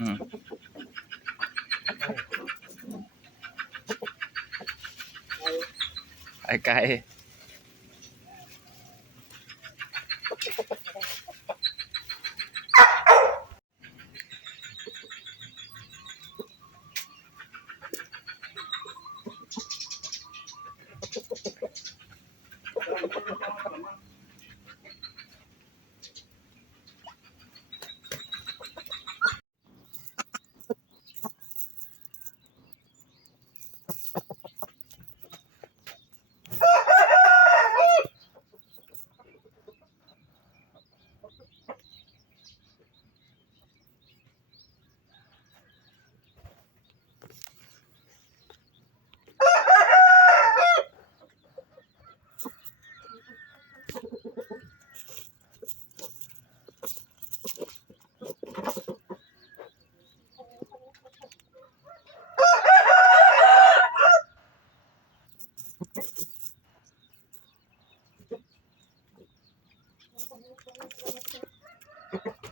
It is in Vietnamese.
Ừ. Ai cay. フフフ。